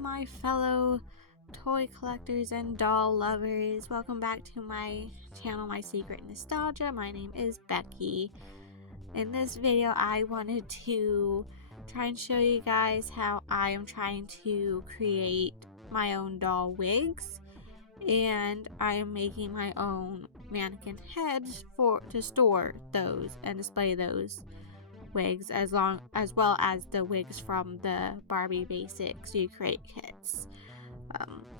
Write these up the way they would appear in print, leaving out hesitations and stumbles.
my fellow toy collectors and doll lovers. Welcome back to my channel, My Secret Nostalgia. My name is Becky. In this video, I wanted to try and show you guys how I am trying to create my own doll wigs, and I am making my own mannequin heads to store those and display those wigs, as well as the wigs from the Barbie Basics You Create Kits.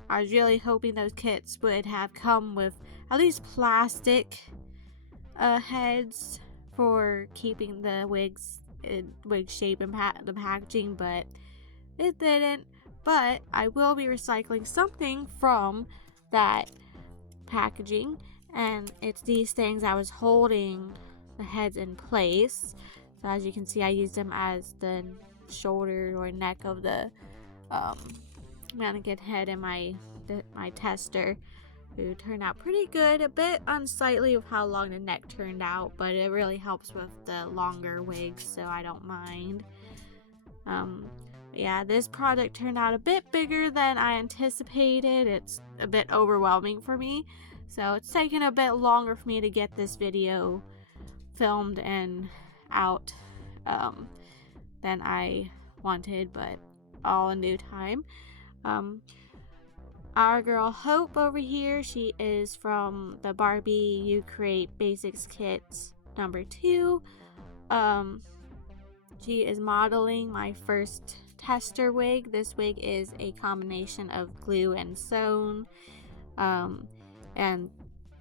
I was really hoping those kits would have come with at least plastic heads for keeping the wigs in wig shape and the packaging, but it didn't. But I will be recycling something from that packaging, and it's these things I was holding the heads in place. So as you can see, I used them as the shoulder or neck of the mannequin head in my tester, who turned out pretty good. A bit unsightly with how long the neck turned out, but it really helps with the longer wigs, so I don't mind. Yeah, this project turned out a bit bigger than I anticipated. It's a bit overwhelming for me, so it's taken a bit longer for me to get this video filmed and out than I wanted, but all in due time. Our girl Hope over here, she is from the Barbie You Create Basics Kits #2. She is modeling my first tester wig. This wig is a combination of glue and sewn, and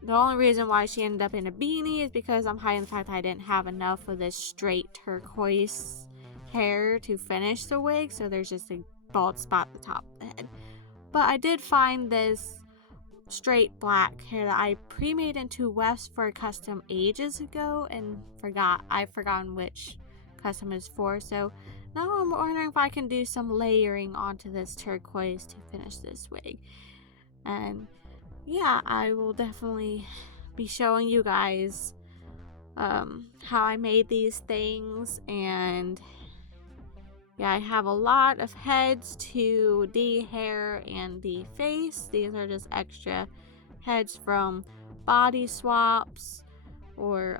the only reason why she ended up in a beanie is because I'm hiding the fact that I didn't have enough of this straight turquoise hair to finish the wig, so there's just a bald spot at the top of the head. But I did find this straight black hair that I pre-made into wefts for a custom ages ago, and I've forgotten which custom is for, so now I'm wondering if I can do some layering onto this turquoise to finish this wig. And yeah, I will definitely be showing you guys how I made these things. And yeah, I have a lot of heads to de-hair and de-face. These are just extra heads from body swaps or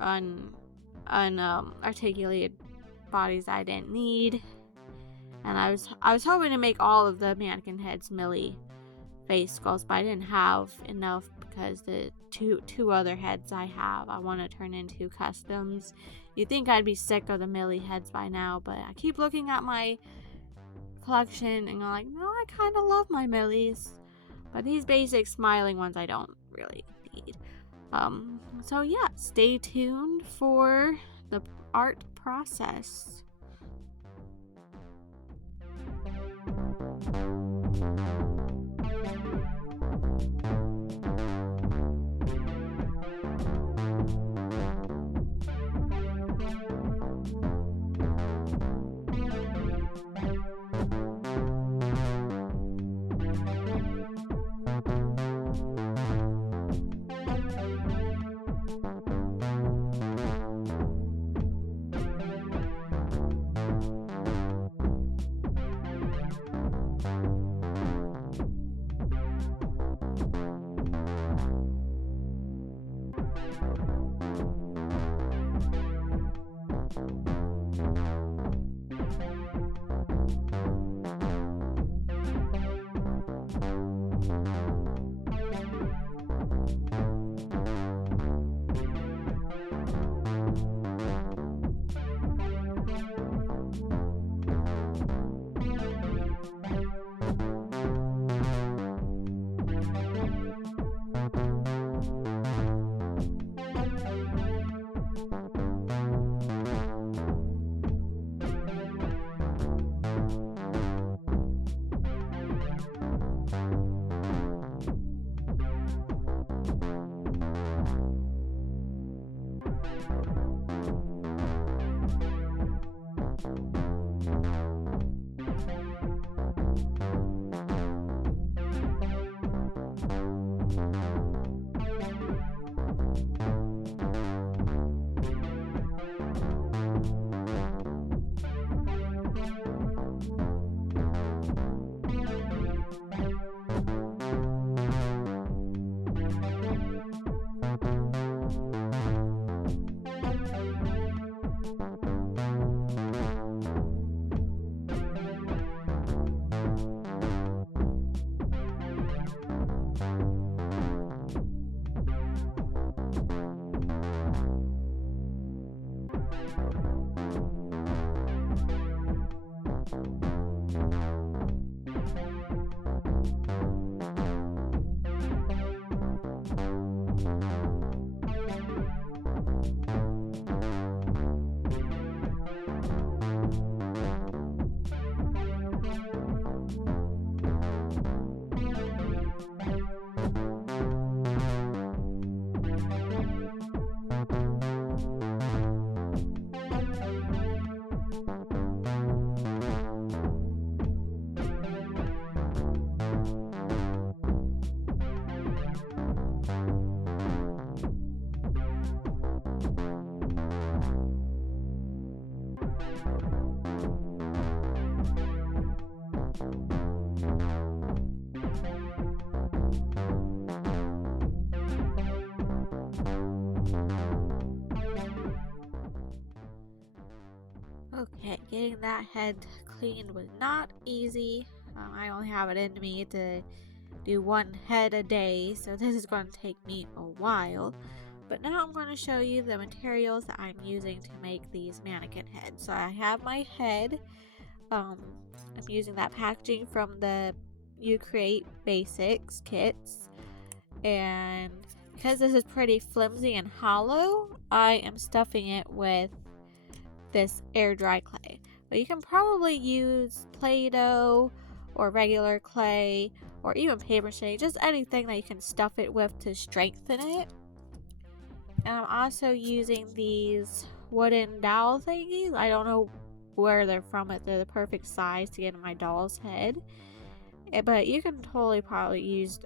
unarticulated bodies I didn't need. And I was hoping to make all of the mannequin heads Millie face sculpts, but I didn't have enough because the two other heads I have I want to turn into customs. You'd think I'd be sick of the Millie heads by now, but I keep looking at my collection and I'm like, no, I kind of love my Millies, but these basic smiling ones I don't really need. So yeah, stay tuned for the art process. Okay, getting that head cleaned was not easy. I only have it in me to do one head a day, so this is going to take me a while. But now I'm going to show you the materials that I'm using to make these mannequin heads. So I have my head. I'm using that packaging from the You Create Basics kits. And because this is pretty flimsy and hollow, I am stuffing it with this air dry clay. But you can probably use Play-Doh or regular clay or even paper mache, just anything that you can stuff it with to strengthen it. And I'm also using these wooden dowel thingies. I don't know where they're from, but they're the perfect size to get in my doll's head. But you can totally probably use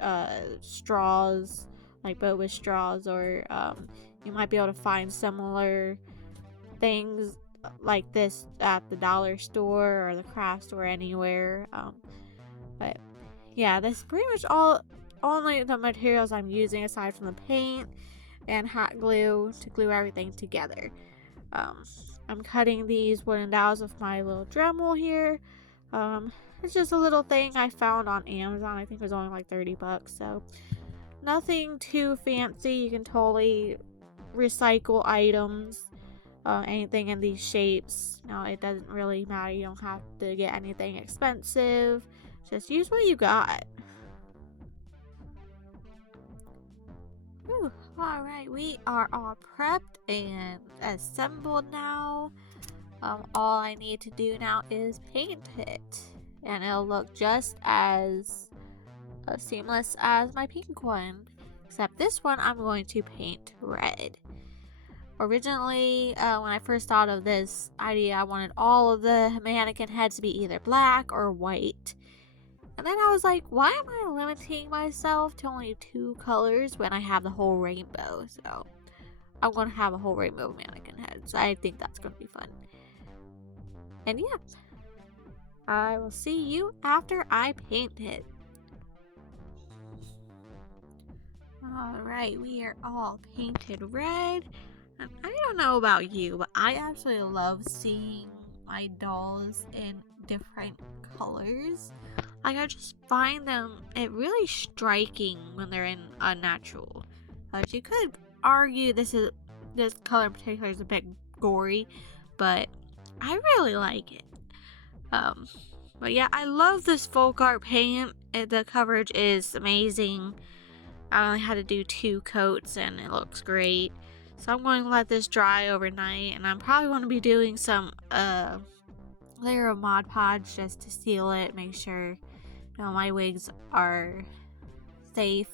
straws, like boba straws, or you might be able to find similar things like this at the dollar store or the craft store, anywhere. But yeah, this is pretty much only the materials I'm using aside from the paint and hot glue to glue everything together. I'm cutting these wooden dowels with my little Dremel here. It's just a little thing I found on Amazon. I think it was only like 30 bucks, so nothing too fancy. You can totally recycle items. Anything in these shapes. No, it doesn't really matter. You don't have to get anything expensive. Just use what you got. Alright, we are all prepped and assembled now. All I need to do now is paint it. And it'll look just as seamless as my pink one. Except this one I'm going to paint red. Originally, when I first thought of this idea, I wanted all of the mannequin heads to be either black or white. And then I was like, why am I limiting myself to only 2 colors when I have the whole rainbow? So I'm going to have a whole rainbow mannequin heads. I think that's going to be fun. And yeah, I will see you after I paint it. Alright, we are all painted red. And I don't know about you, but I absolutely love seeing my dolls in different colors. Like, I just find them really striking when they're in unnatural. You could argue this color in particular is a bit gory, but I really like it. But yeah, I love this folk art paint. The coverage is amazing. I only had to do 2 coats and it looks great. So I'm going to let this dry overnight, and I'm probably going to be doing some layer of Mod Podge just to seal it, make sure my wigs are safe.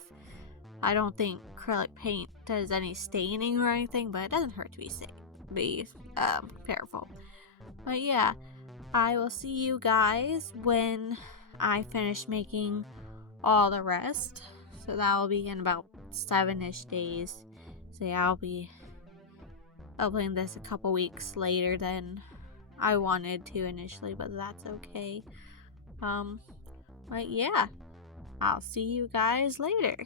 I don't think acrylic paint does any staining or anything, but it doesn't hurt to be careful. But yeah, I will see you guys when I finish making all the rest. So that will be in about 7-ish days. So yeah, I'll be uploading this a couple weeks later than I wanted to initially, but that's okay. But yeah, I'll see you guys later.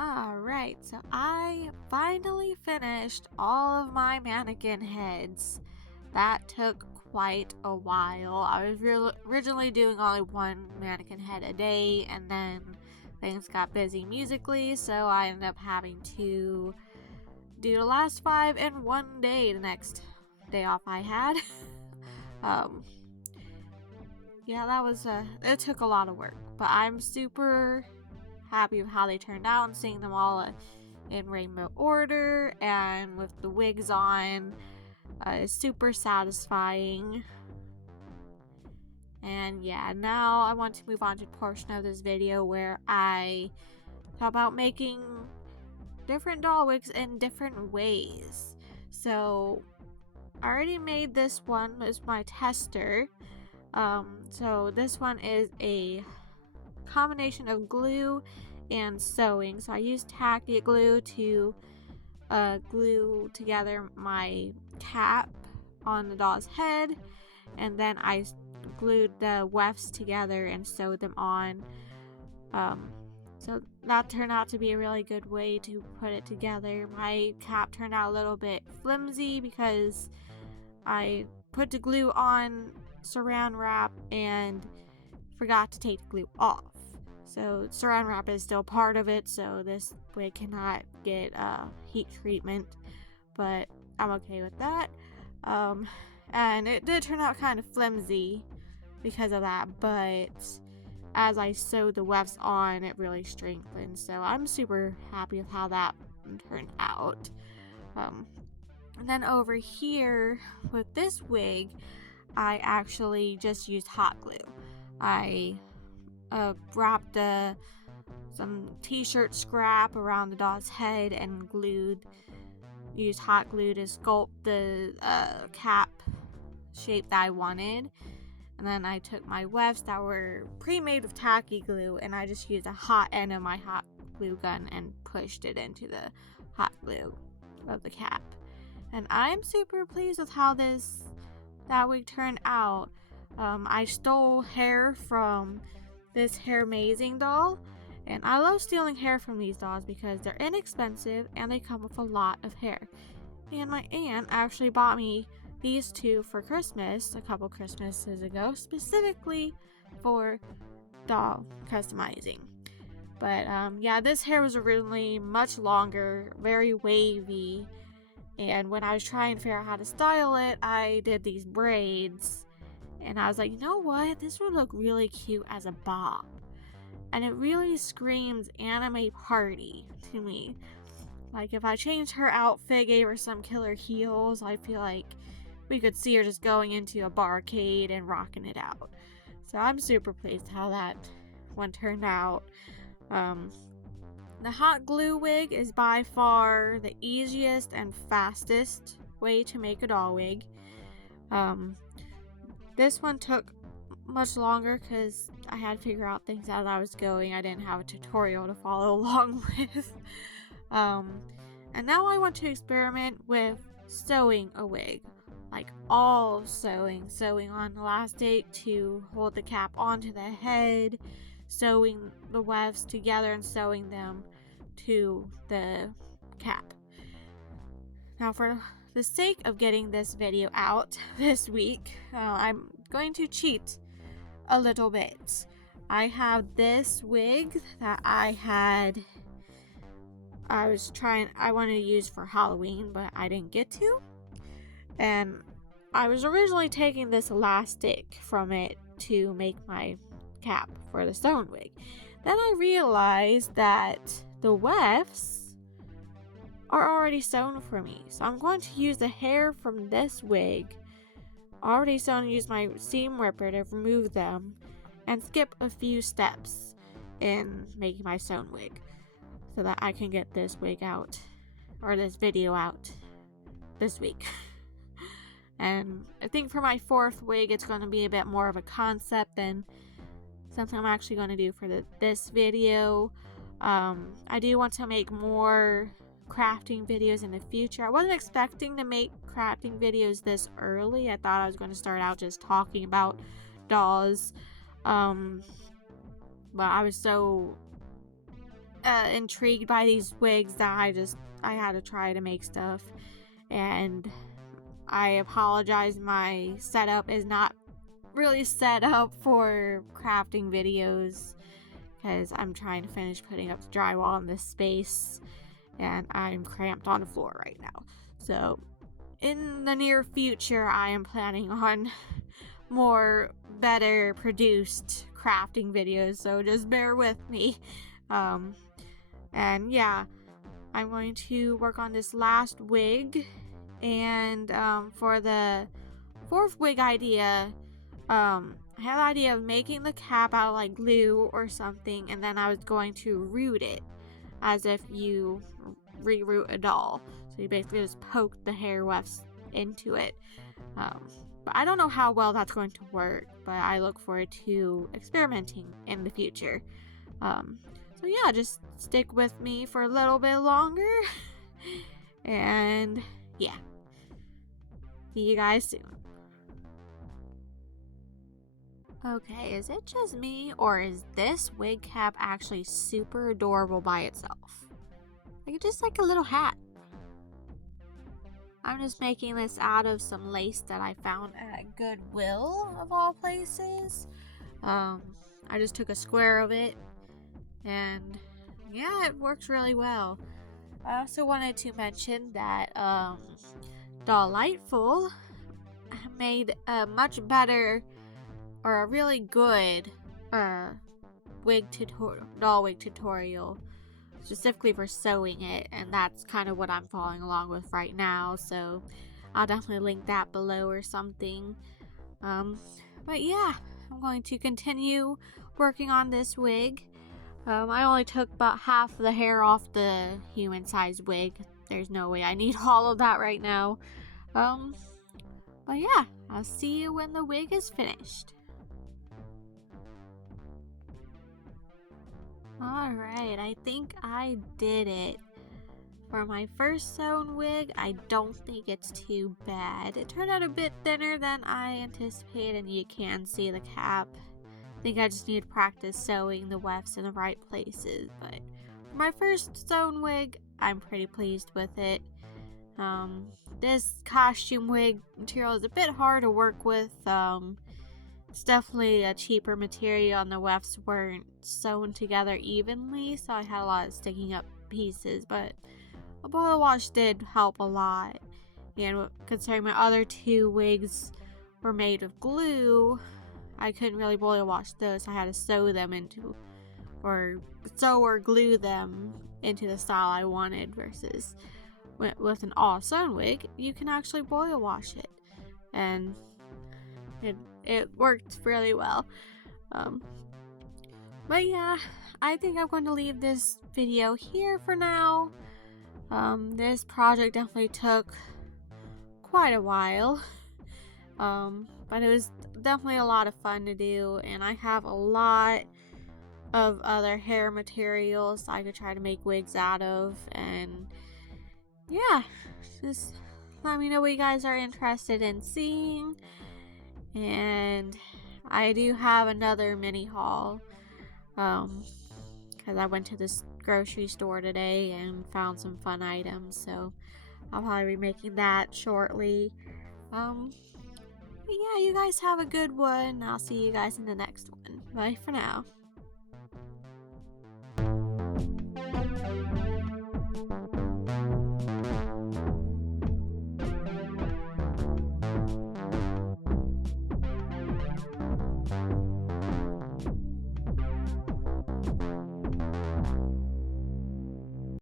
Alright, so I finally finished all of my mannequin heads. That took quite a while. I was originally doing only 1 mannequin head a day, and then things got busy musically, so I ended up having to do the last 5 in one day the next day off I had. Yeah, that was it took a lot of work, but I'm super happy with how they turned out and seeing them all in rainbow order and with the wigs on is super satisfying. And yeah, now I want to move on to the portion of this video where I talk about making different doll wigs in different ways. So I already made this one as my tester. So this one is a combination of glue and sewing. So I used tacky glue to glue together my cap on the doll's head, and then I glued the wefts together and sewed them on. So that turned out to be a really good way to put it together. My cap turned out a little bit flimsy because I put the glue on saran wrap and forgot to take the glue off. So saran wrap is still part of it, so this wig cannot get heat treatment, but I'm okay with that. And it did turn out kind of flimsy because of that, but as I sewed the wefts on, it really strengthened, so I'm super happy with how that turned out. And then over here with this wig, I actually just used hot glue. I wrapped some t-shirt scrap around the doll's head and used hot glue to sculpt the cap shape that I wanted. And then I took my wefts that were pre-made with tacky glue, and I just used a hot end of my hot glue gun and pushed it into the hot glue of the cap. And I'm super pleased with how that wig turned out. I stole hair from this Hair Amazing doll, and I love stealing hair from these dolls because they're inexpensive and they come with a lot of hair. And my aunt actually bought me these two for Christmas a couple Christmases ago, specifically for doll customizing. But yeah, this hair was originally much longer, very wavy, and when I was trying to figure out how to style it, I did these braids, and I was like, you know what, this would look really cute as a bob. And it really screams anime party to me. Like, if I changed her outfit, gave her some killer heels, I feel like we could see her just going into a barcade and rocking it out. So I'm super pleased how that one turned out. The hot glue wig is by far the easiest and fastest way to make a doll wig. This one took much longer because I had to figure out things as I was going. I didn't have a tutorial to follow along with. And now I want to experiment with sewing a wig. Like all sewing on elastic to hold the cap onto the head, sewing the wefts together and sewing them to the cap. Now, for the sake of getting this video out this week, I'm going to cheat a little bit. I have this wig that I wanted to use for Halloween, but I didn't get to. And I was originally taking this elastic from it to make my cap for the sewn wig. Then I realized that the wefts are already sewn for me. So I'm going to use the hair from this wig, already sewn, and use my seam ripper to remove them and skip a few steps in making my sewn wig so that I can get this wig out, or this video out, this week. And I think for my fourth wig, it's going to be a bit more of a concept than something I'm actually going to do for this video. I do want to make more crafting videos in the future. I wasn't expecting to make crafting videos this early. I thought I was going to start out just talking about dolls. But I was so intrigued by these wigs that I had to try to make stuff. And I apologize, my setup is not really set up for crafting videos because I'm trying to finish putting up the drywall in this space and I'm cramped on the floor right now. So in the near future, I am planning on more better produced crafting videos, so just bear with me. And yeah, I'm going to work on this last wig, and for the fourth wig idea, I had the idea of making the cap out of like glue or something, and then I was going to root it as if you reroot a doll. So you basically just poke the hair wefts into it. But I don't know how well that's going to work, but I look forward to experimenting in the future. So yeah, just stick with me for a little bit longer. And yeah, see you guys soon. Okay, is it just me, or is this wig cap actually super adorable by itself? Like, just like a little hat. I'm just making this out of some lace that I found at Goodwill, of all places. I just took a square of it, and yeah, it works really well. I also wanted to mention that Dollightful made a much better, or a really good doll wig tutorial specifically for sewing it, and that's kind of what I'm following along with right now, so I'll definitely link that below or something. But yeah, I'm going to continue working on this wig. I only took about half the hair off the human sized wig. There's no way I need all of that right now. But yeah, I'll see you when the wig is finished. Alright, I think I did it. For my first sewn wig, I don't think it's too bad. It turned out a bit thinner than I anticipated, and you can see the cap. I think I just need to practice sewing the wefts in the right places, but for my first sewn wig, I'm pretty pleased with it. This costume wig material is a bit hard to work with. It's definitely a cheaper material, and the wefts weren't sewn together evenly, so I had a lot of sticking up pieces, but a boil wash did help a lot. And considering my other two wigs were made of glue, I couldn't really boil wash those, so I had to sew them into, or glue them into the style I wanted, versus with an all sewn wig, you can actually boil wash it, and it worked really well. But yeah, I think I'm going to leave this video here for now. This project definitely took quite a while, but it was definitely a lot of fun to do, and I have a lot of other hair materials I could try to make wigs out of, and yeah, just let me know what you guys are interested in seeing. And I do have another mini haul, because I went to this grocery store today and found some fun items, so I'll probably be making that shortly. But yeah, you guys have a good one. I'll see you guys in the next one. Bye for now.